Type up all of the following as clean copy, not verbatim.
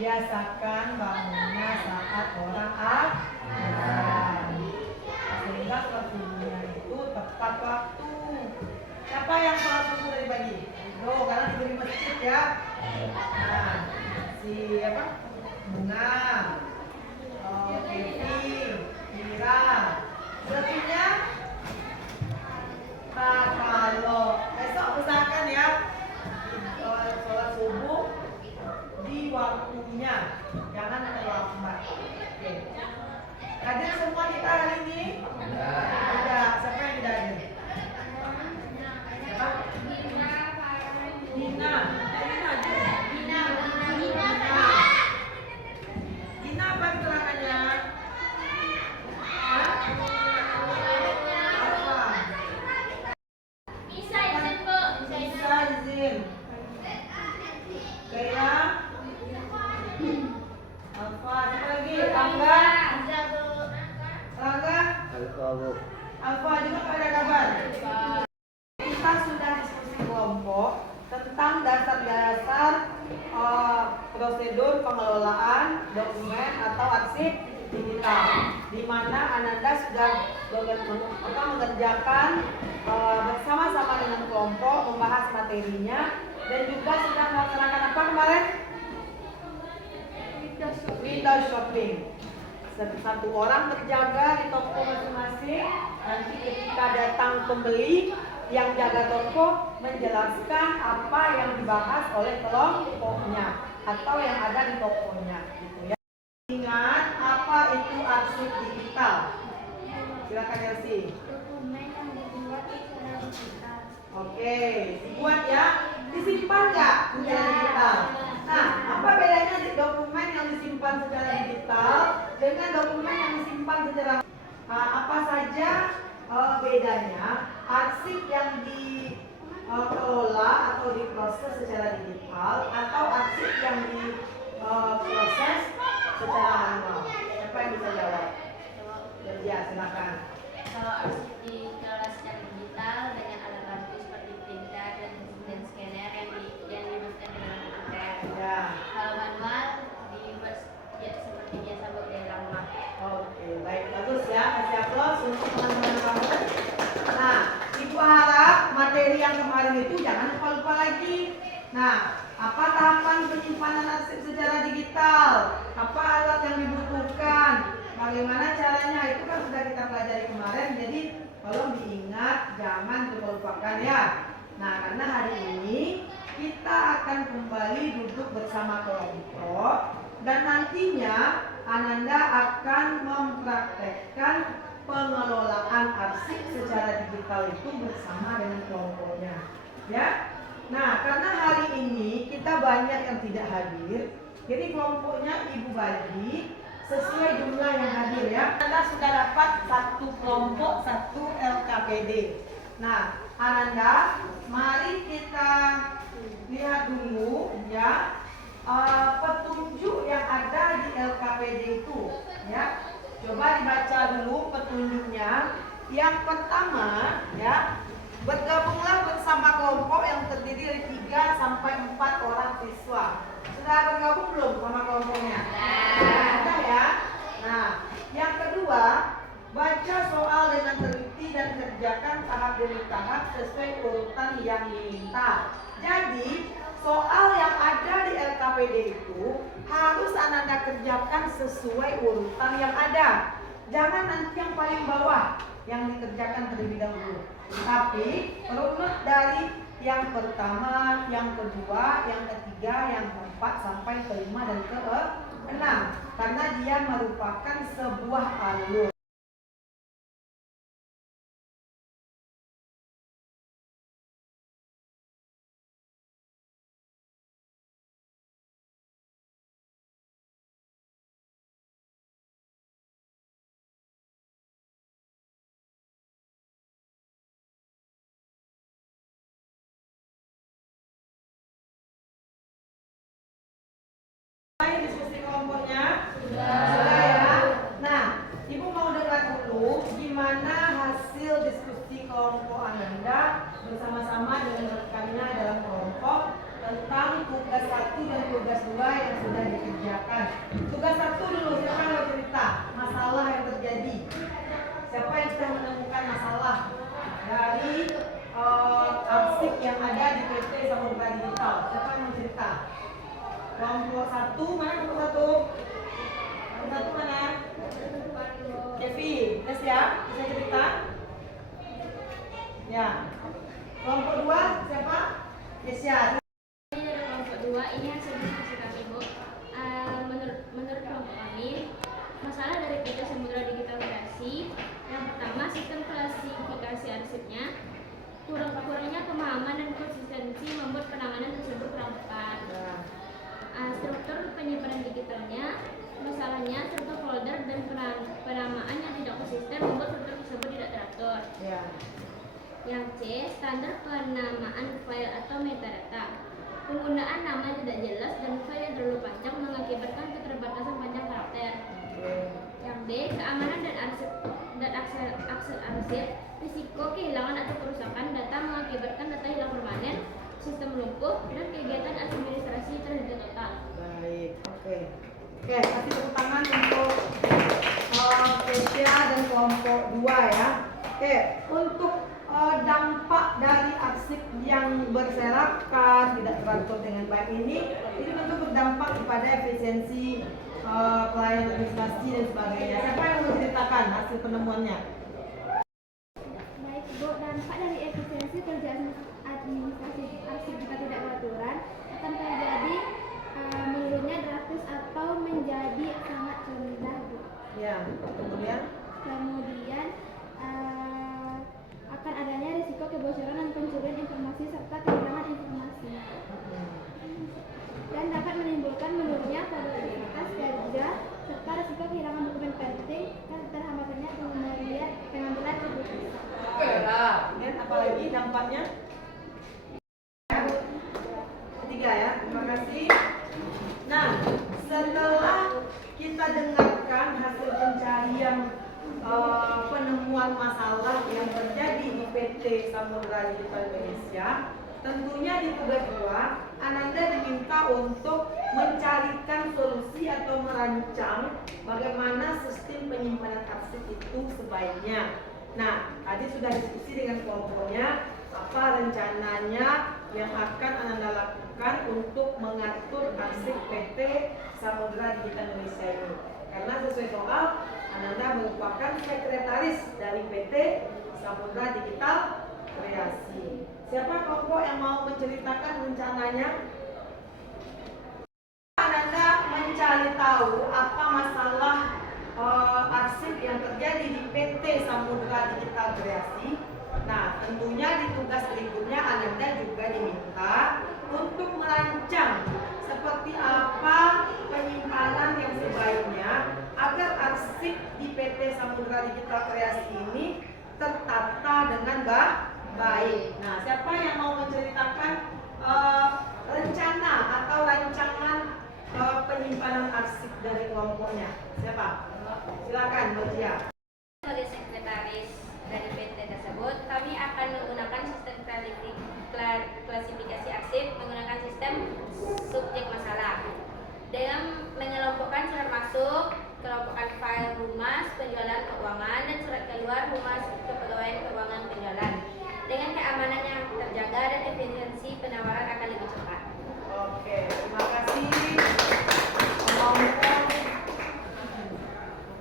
biasakan bangunnya saat orang azan, sehingga sholat subuhnya itu tepat waktu. Siapa yang sholat subuh dari pagi? Oh, karena diberi masjid ya. Nah, siapa? Bunga, Devi, Mira. Selebihnya, kalau besok usahakan ya sholat subuh di waktunya, jangan terlambat. Oke. Hadir semua kita hari ini? Ada. Siapa yang tidak hadir? Siapa? Nina. Nina apa keterangannya? Izin. Kaila, Alfa, siapa lagi? Angga, Rangga, Alfa juga ada kabar. Kita sudah diskusi kelompok tentang dasar-dasar prosedur pengelolaan dokumen atau arsip digital, di mana Ananda sudah mengerjakan bersama-sama dengan kelompok membahas materinya dan juga sudah melaksanakan apa kemarin? Window shopping. Satu orang berjaga di toko masing-masing. Nanti ketika datang pembeli, yang jaga toko menjelaskan apa yang dibahas oleh kelompoknya atau yang ada di tokonya, gitu ya. Ingat apa itu arsip digital? Silakan Elsie. Dokumen yang dibuat secara digital. Oke, dibuat ya. Disimpan nggak secara digital? Nah, apa bedanya dokumen yang disimpan secara digital dengan dokumen yang disimpan secara apa saja bedanya? Arsip yang dikelola atau diproses secara digital atau arsip yang diproses secara manual? Siapa yang bisa jawab? Ya, silakan. Kalau arsip dikelola secara digital dengan alat bantu seperti printer dan scanner yang dimasukkan ke dalam komputer. Ya. Kalau manual dibuat ya, seperti biasa buat di rumah. Oke, baik, bagus ya. Kasih aplaus untuk teman-teman kamu. Nah, Ibu harap materi yang kemarin itu jangan lupa-lupa lagi. Nah, apa tahapan penyimpanan arsip secara digital? Apa alat yang dibutuhkan? Bagaimana caranya? Itu kan sudah kita pelajari kemarin. Jadi tolong diingat, jangan lupa-lupakan ya. Nah, karena hari ini kita akan kembali duduk bersama kelompok dan nantinya Ananda akan mempraktekkan pengelolaan arsip secara digital itu bersama dengan kelompoknya, ya. Nah, karena hari ini kita banyak yang tidak hadir, jadi kelompoknya Ibu bagi sesuai jumlah yang hadir ya. Anda sudah dapat satu kelompok, satu LKPD. Nah, Ananda, mari kita lihat dulu ya petunjuk yang ada di LKPD itu ya. Coba dibaca dulu petunjuknya. Yang pertama ya, bergabunglah bersama kelompok yang terdiri dari 3 sampai 4 orang siswa. Sudah bergabung belum sama kelompoknya? Sudah ya. Nah, yang kedua, baca soal dengan teliti dan kerjakan tahap demi tahap sesuai urutan yang diminta. Jadi, soal yang ada di LKPD itu harus Ananda kerjakan sesuai urutan yang ada. Jangan nanti yang paling bawah yang dikerjakan terlebih dahulu. Tapi runut dari yang pertama, yang kedua, yang ketiga, yang keempat sampai kelima dan keenam, karena dia merupakan sebuah alur. Diskusi kelompoknya sudah ya. Nah, Ibu mau 2 yang sudah dikerjakan. Tugas 1 dulu, siapa yang mau cerita masalah yang terjadi? Siapa yang sudah menemukan masalah dari arsip yang ada di PT Samudra Digital? Siapa yang mau cerita? Kelompok 1, mana kelompok 1? Kelompok 1 mana? Devi, tes ya? Bisa cerita? Ya. Kelompok 2 siapa? Kesia. Ini dari kelompok 2, ini hasil diskusi kami, Bu. Menurut kelompok kami, masalah dari PT Samudra Digital Kreasi yang pertama, sistem klasifikasi arsipnya kurangnya pemahaman dan konsistensi membuat penanganan tersebut rampant. Struktur penyimpanan digitalnya, masalahnya struktur folder dan penamaan yang tidak konsisten membuat folder tersebut tidak teratur. Yang C, standar penamaan file atau metadata. Penggunaan nama tidak jelas dan file yang terlalu panjang mengakibatkan keterbatasan panjang karakter. Yang B, keamanan dan akses arsip. Risiko kehilangan atau kerusakan data mengakibatkan data hilang permanen, sistem lumpuh, dan kegiatan administrasi terhenti total. Baik, oke. Oke, kasih tepuk tangan untuk Kesia dan kelompok 2 ya. Oke, untuk dampak dari arsip yang berserakan, tidak teratur dengan baik ini tentu berdampak kepada efisiensi pelayanan administrasi dan sebagainya. Siapa yang mau menceritakan hasil penemuannya? Baik, Bu, dampak dari efisiensi kerja administrasi arsip jika tidak beraturan akan terjadi menurunnya drastis atau menjadi sangat rendah, Bu. Ya, kemudian akan adanya risiko kebocoran dan pencurian informasi serta kehilangan informasi, dan dapat menimbulkan menurunnya produktivitas kerja serta risiko kehilangan dokumen penting dan terhambatnya pengambilan keputusan. oke lah. Kemudian apa lagi dampaknya? Ketiga ya, terima kasih. Nah, setelah kita dengarkan hasil pencarian penemuan masalah yang terjadi di PT Samudra Digital Indonesia, tentunya di tugas 2 Ananda diminta untuk mencarikan solusi atau merancang bagaimana sistem penyimpanan arsip itu sebaiknya. Nah, tadi sudah diskusi dengan kelompoknya apa rencananya yang akan Ananda lakukan untuk mengatur arsip PT Samudra Digital Indonesia ini. Karena sesuai soal, Ananda merupakan sekretaris dari PT Samudra Digital Kreasi. Siapa kelompok yang mau menceritakan rencananya? Ananda mencari tahu apa masalah arsip yang terjadi di PT Samudra Digital Kreasi. Nah, tentunya di tugas berikutnya Ananda juga diminta untuk merancang seperti apa penyimpanan yang sebaiknya agar arsip di PT Samudra Digital Kreasi ini tertata dengan baik. Nah, siapa yang mau menceritakan rencana atau rancangan penyimpanan arsip dari kelompoknya? Siapa? Silakan, Berjia. Sebagai sekretaris dari PT tersebut, kami akan menggunakan sistem klasifikasi arsip menggunakan sistem subjek masalah dengan mengelompokkan surat masuk, kelompokan file humas penjualan keuangan dan surat keluar humas kepegawaian keuangan penjualan dengan keamanan yang terjaga dan efisiensi penawaran akan lebih cepat. Oke, terima kasih.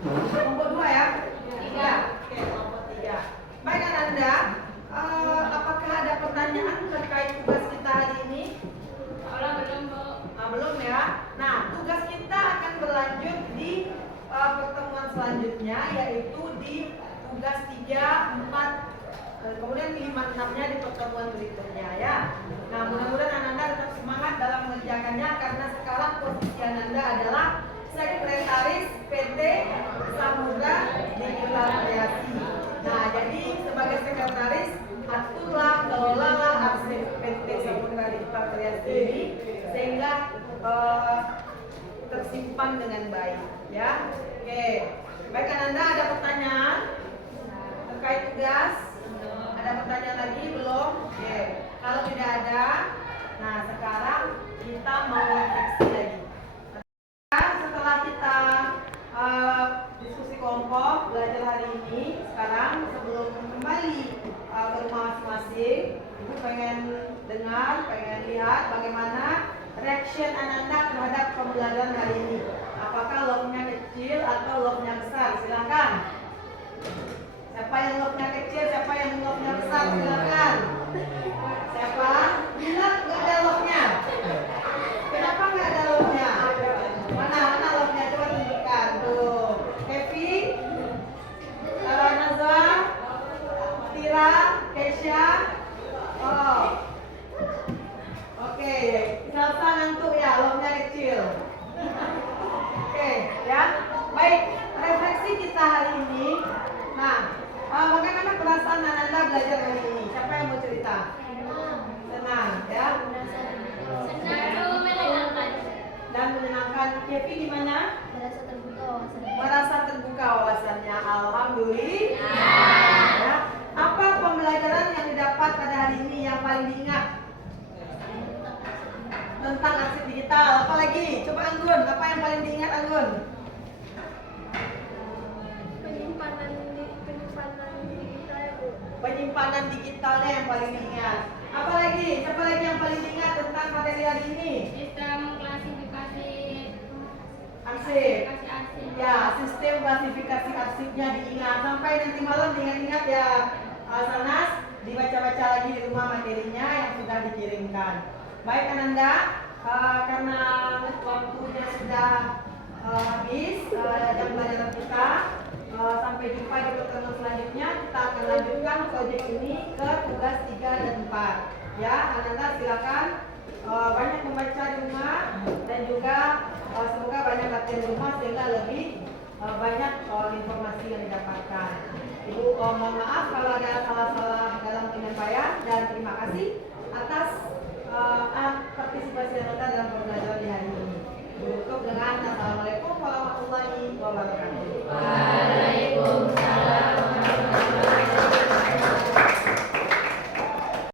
Kelompok 2 ya? 3. Oke, kelompok 3. Baik Ananda, apakah ada pertanyaan terkait tugas kita hari ini? Belum, Bu. Belum ya? Nah, tugas kita akan berlanjut di pertemuan selanjutnya, yaitu di tugas 3, 4, kemudian 5, 6-nya di pertemuan berikutnya ya. Nah, mudah-mudahan Ananda tetap semangat dalam mengerjakannya karena sekarang posisi Ananda adalah sekretaris PT Samudra Digital Kreasi. Nah, jadi sebagai sekretaris aturlah, kelolalah arsip PT Samudra Digital Kreasi ini sehingga tersimpan dengan baik ya. Oke, baik Ananda, ada pertanyaan terkait tugas? Ada pertanyaan lagi belum? Oke, kalau tidak ada, nah sekarang kita mau refleksi lagi. ini. Sekarang sebelum kembali ke rumah masing-masing, Ibu pengen dengar, pengen lihat bagaimana reaction Ananda terhadap pembelajaran hari ini. Apakah love-nya kecil atau love-nya besar? Silakan. Siapa yang love-nya kecil, siapa yang love-nya besar? Silakan. Siapa? Ingat nggak ada love-nya? Kenapa nggak ada love-nya? Mana love-nya? Coba tunjukkan. Tuh, Kevin, Nazwa, Tira, Kesha. Oh, oke. Salsa ngantuk ya, love-nya kecil. Oke, ya. Baik, refleksi kita hari ini. Nah, bagaimana perasaan Ananda belajar hari ini? Siapa yang mau cerita? Senang, ya. Senang menyenangkan. Dan menyenangkan. Kevi gimana? Merasa terbuka wawasannya. Merasa terbuka wawasannya. Alhamdulillah. Ya. Apa pembelajaran yang didapat pada hari ini yang paling diingat? Tentang arsip digital. Apa lagi? Coba Anggun, apa yang paling diingat Anggun? Penyimpanan digital, Bu. Penyimpanan digitalnya yang paling diingat. Apa lagi? Siapa lagi yang paling diingat tentang materi hari ini? Sistem klasifikasi Arsip. arsip. Ya, sistem klasifikasi arsipnya diingat. Sampai nanti malam diingat-ingat ya, Sanas. Dibaca-baca lagi di rumah materinya yang sudah dikirimkan. Baik Ananda, karena waktunya sudah habis jam pelajaran kita. Sampai jumpa di pertemuan selanjutnya. Kita akan lanjutkan proyek ini ke tugas 3 dan 4. Ya, Ananda silakan banyak membaca di rumah dan juga semoga banyak latihan di rumah sehingga lebih banyak informasi yang didapatkan. Ibu mohon maaf kalau ada salah-salah dalam penyampaian dan terima kasih atas partisipasi Ananda dalam pembelajaran di hari ini. Tutup dengan Assalamualaikum warahmatullahi wabarakatuh.